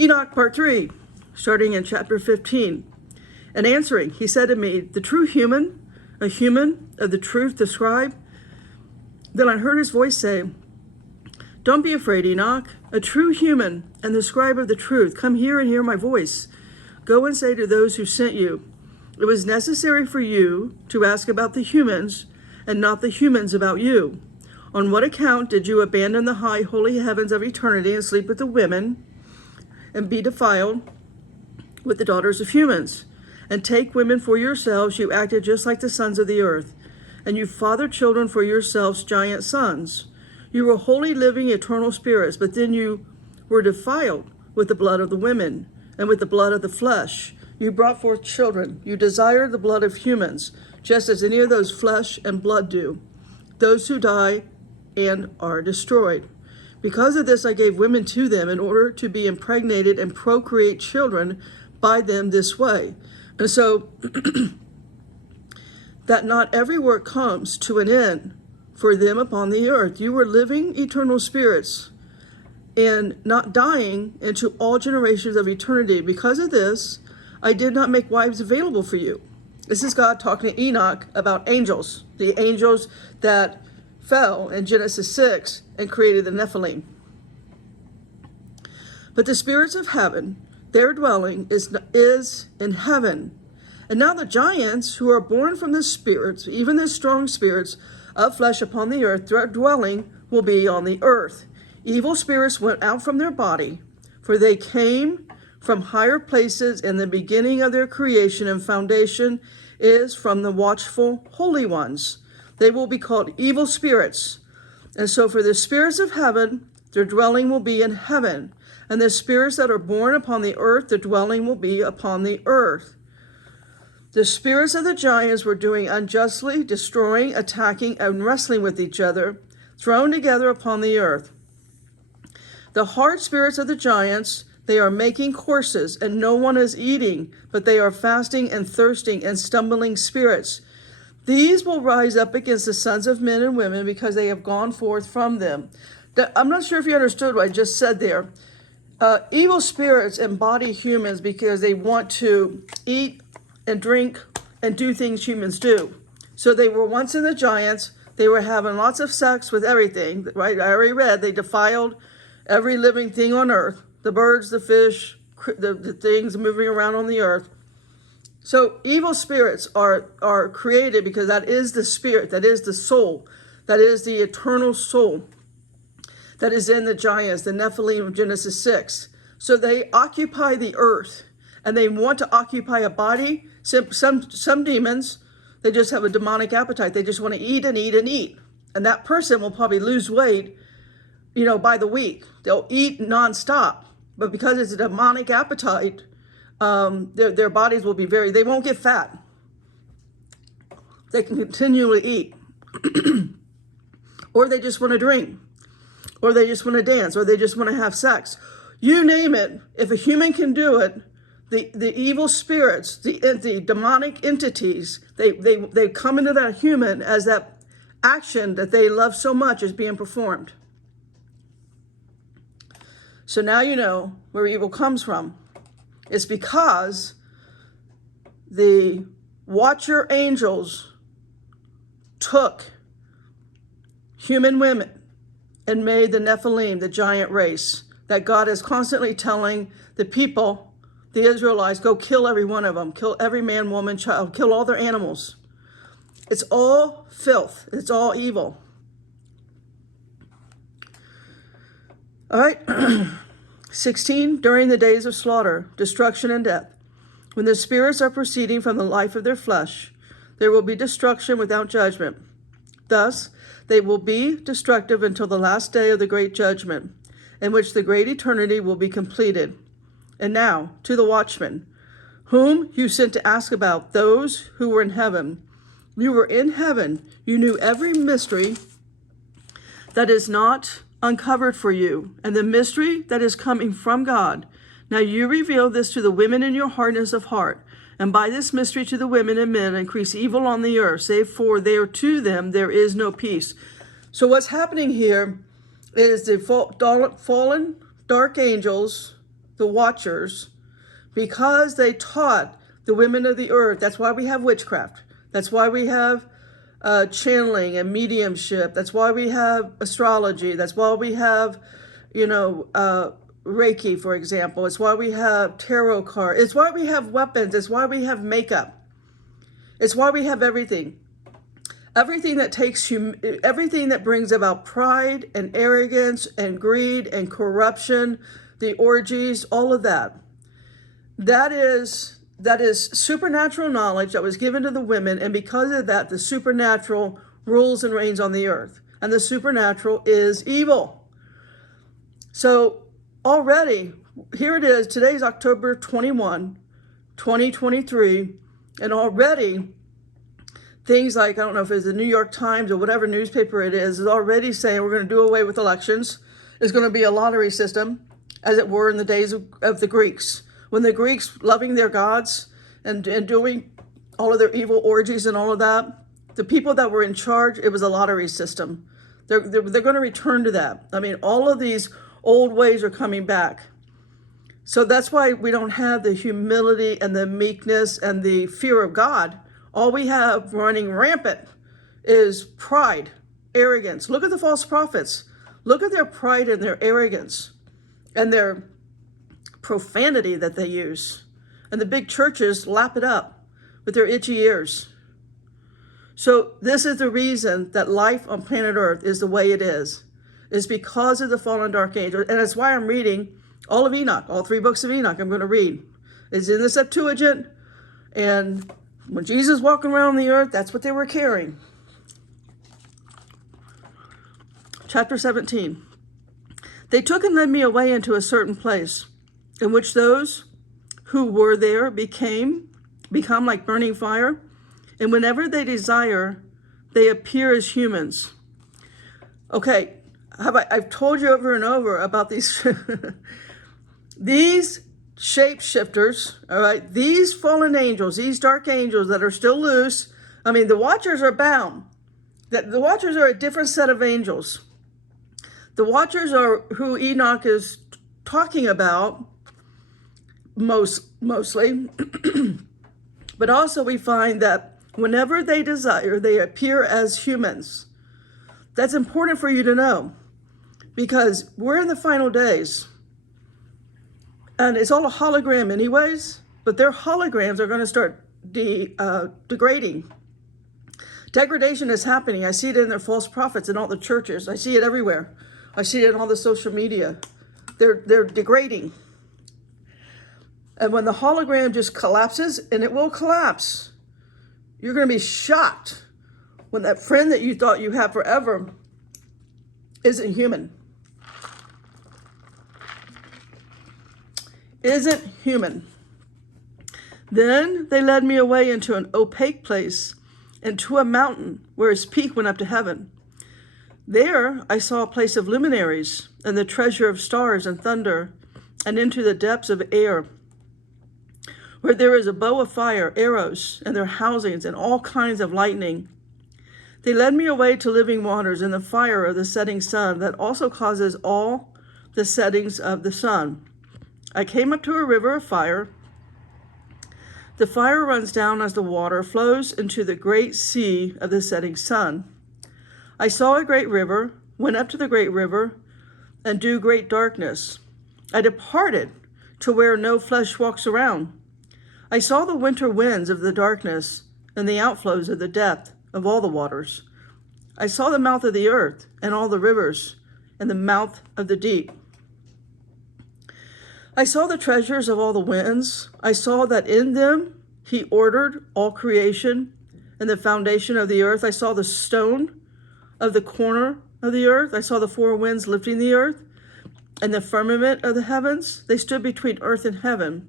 Enoch, part 3, starting in chapter 15. And answering, he said to me, the true human, a human of the truth describe. Then I heard his voice say, don't be afraid, Enoch, a true human and the scribe of the truth. Come here and hear my voice. Go and say to those who sent you, it was necessary for you to ask about the humans and not the humans about you. On what account did you abandon the high holy heavens of eternity and sleep with the women and be defiled with the daughters of humans? And take women for yourselves, you acted just like the sons of the earth. And you fathered children for yourselves, giant sons. You were holy, living, eternal spirits, but then you were defiled with the blood of the women and with the blood of the flesh. You brought forth children. You desired the blood of humans, just as any of those flesh and blood do, those who die and are destroyed. Because of this, I gave women to them in order to be impregnated and procreate children by them this way. And so that not every work comes to an end for them upon the earth. You were living eternal spirits and not dying into all generations of eternity. Because of this, I did not make wives available for you. This is God talking to Enoch about angels, the angels that fell in Genesis 6 and created the Nephilim. But the spirits of heaven, their dwelling is in heaven. And now the giants who are born from the spirits, even the strong spirits of flesh upon the earth, their dwelling will be on the earth. Evil spirits went out from their body, for they came from higher places in the beginning of their creation, and foundation is from the watchful holy ones. They will be called evil spirits. And so for the spirits of heaven, their dwelling will be in heaven. And the spirits that are born upon the earth, their dwelling will be upon the earth. The spirits of the giants were doing unjustly, destroying, attacking, and wrestling with each other, thrown together upon the earth. The hard spirits of the giants, they are making courses, and no one is eating, but they are fasting and thirsting and stumbling spirits. These will rise up against the sons of men and women because they have gone forth from them. I'm not sure if you understood what I just said there. Evil spirits embody humans because they want to eat and drink and do things humans do. So they were once in the giants. They were having lots of sex with everything, right? I already read they defiled every living thing on earth, the birds, the fish, the things moving around on the earth. So evil spirits are created because that is the spirit, that is the soul, that is the eternal soul that is in the giants, the Nephilim of Genesis 6. So they occupy the earth and they want to occupy a body. Some demons, they just have a demonic appetite. They just want to eat and eat and eat. And that person will probably lose weight, by the week. They'll eat nonstop. But because it's a demonic appetite, their bodies will be they won't get fat. They can continually eat. Or they just want to drink. Or they just want to dance. Or they just want to have sex. You name it. If a human can do it, the evil spirits, the demonic entities, they come into that human as that action that they love so much is being performed. So now you know where evil comes from. It's because the watcher angels took human women and made the Nephilim, the giant race, that God is constantly telling the people, the Israelites, go kill every one of them, kill every man, woman, child, kill all their animals. It's all filth. It's all evil. All right. 16, during the days of slaughter, destruction, and death, when the spirits are proceeding from the life of their flesh, there will be destruction without judgment. Thus, they will be destructive until the last day of the great judgment, in which the great eternity will be completed. And now, to the watchmen, whom you sent to ask about those who were in heaven. You were in heaven. You knew every mystery that is not uncovered for you, and the mystery that is coming from God. Now you reveal this to the women in your hardness of heart, and by this mystery to the women and men increase evil on the earth, save for there to them there is no peace. So what's happening here is the fallen dark angels, the watchers, because they taught the women of the earth. That's why we have witchcraft. That's why we have channeling and mediumship. That's why we have astrology. That's why we have, Reiki, for example. It's why we have tarot cards. It's why we have weapons. It's why we have makeup. It's why we have everything. Everything that everything that brings about pride and arrogance and greed and corruption, the orgies, all of that. That is supernatural knowledge that was given to the women, and because of that, the supernatural rules and reigns on the earth. And the supernatural is evil. So already, here it is, today's October 21, 2023, and already things like, I don't know if it's the New York Times or whatever newspaper it is already saying we're going to do away with elections. There's going to be a lottery system, as it were in the days of the Greeks. When the Greeks, loving their gods and doing all of their evil orgies and all of that, the people that were in charge, it was a lottery system. They're going to return to that. I mean, all of these old ways are coming back. So that's why we don't have the humility and the meekness and the fear of God. All we have running rampant is pride, arrogance. Look at the false prophets. Look at their pride and their arrogance and their profanity that they use. And the big churches lap it up with their itchy ears. So this is the reason that life on planet Earth is the way it is because of the fallen dark angel. And that's why I'm reading all of Enoch, all 3 books of Enoch I'm going to read. It's in the Septuagint. And when Jesus was walking around the earth, that's what they were carrying. Chapter 17. They took and led me away into a certain place, in which those who were there become like burning fire, and whenever they desire, they appear as humans. Okay, I've told you over and over about these these shapeshifters, all right, these fallen angels, these dark angels that are still loose. I mean, the watchers are bound. The watchers are a different set of angels. The watchers are who Enoch is talking about mostly. But also we find that whenever they desire, they appear as humans. That's important for you to know, because we're in the final days. And it's all a hologram anyways, but their holograms are going to start degrading. Degradation is happening. I see it in their false prophets in all the churches. I see it everywhere. I see it in all the social media. They're degrading. And when the hologram just collapses, and it will collapse, you're going to be shocked when that friend that you thought you had forever isn't human. Isn't human. Then they led me away into an opaque place, and to a mountain where its peak went up to heaven. There I saw a place of luminaries, and the treasure of stars and thunder, and into the depths of air, where there is a bow of fire, arrows, and their housings, and all kinds of lightning. They led me away to living waters, in the fire of the setting sun, that also causes all the settings of the sun. I came up to a river of fire. The fire runs down as the water flows into the great sea of the setting sun. I saw a great river, went up to the great river, and do great darkness. I departed to where no flesh walks around. I saw the winter winds of the darkness and the outflows of the depth of all the waters. I saw the mouth of the earth and all the rivers and the mouth of the deep. I saw the treasures of all the winds. I saw that in them he ordered all creation and the foundation of the earth. I saw the stone of the corner of the earth. I saw the 4 winds lifting the earth and the firmament of the heavens. They stood between earth and heaven.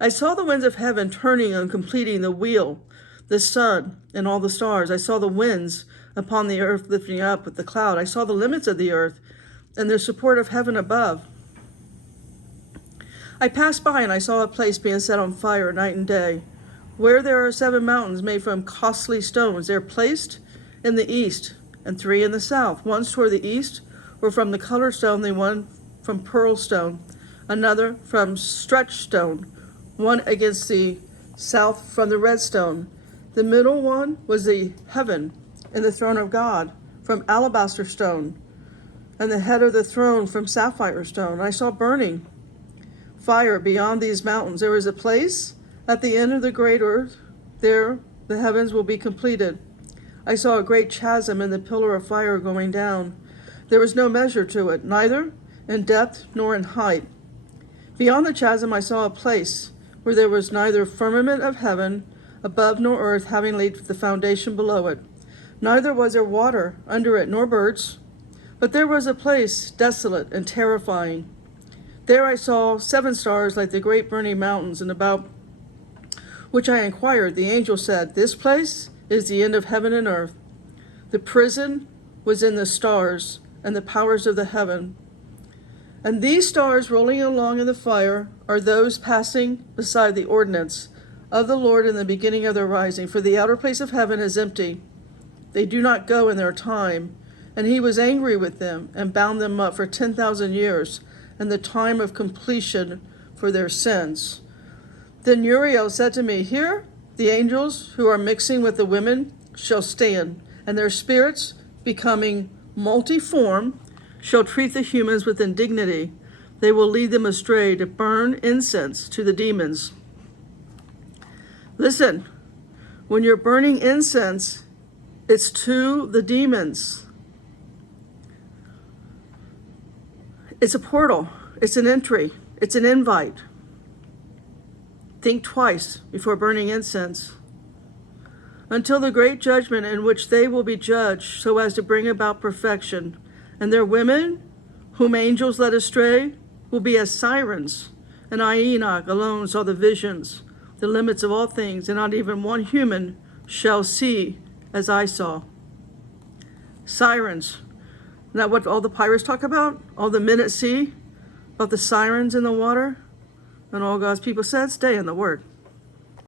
I saw the winds of heaven turning and completing the wheel, the sun and all the stars. I saw the winds upon the earth lifting up with the cloud. I saw the limits of the earth and the support of heaven above. I passed by and I saw a place being set on fire night and day, where there are 7 mountains made from costly stones. They are placed in the east and 3 in the south. One toward the east were from the color stone, the one from pearl stone. another from stretched stone, one against the south from the red stone. The middle one was the heaven and the throne of God from alabaster stone, and the head of the throne from sapphire stone. I saw burning fire beyond these mountains. There is a place at the end of the great earth. There the heavens will be completed. I saw a great chasm and the pillar of fire going down. There was no measure to it, neither in depth nor in height. Beyond the chasm I saw a place where there was neither firmament of heaven above nor earth having laid the foundation below it. Neither was there water under it nor birds, but there was a place desolate and terrifying. There I saw 7 stars like the great burning mountains, and about which I inquired, the angel said, "This place is the end of heaven and earth." The prison was in the stars and the powers of the heaven. And these stars rolling along in the fire are those passing beside the ordinance of the Lord in the beginning of their rising. For the outer place of heaven is empty. They do not go in their time. And he was angry with them and bound them up for 10,000 years, and the time of completion for their sins. Then Uriel said to me, "Here the angels who are mixing with the women shall stand, and their spirits, becoming multiform, shall treat the humans with indignity. They will lead them astray to burn incense to the demons." Listen, when you're burning incense, it's to the demons. It's a portal. It's an entry. It's an invite. Think twice before burning incense. Until the great judgment in which they will be judged so as to bring about perfection. And their women, whom angels led astray, will be as sirens. And I, Enoch, alone saw the visions, the limits of all things, and not even one human shall see as I saw. Sirens. Isn't that what all the pirates talk about? All the men at sea? About the sirens in the water? And all God's people said, stay in the Word.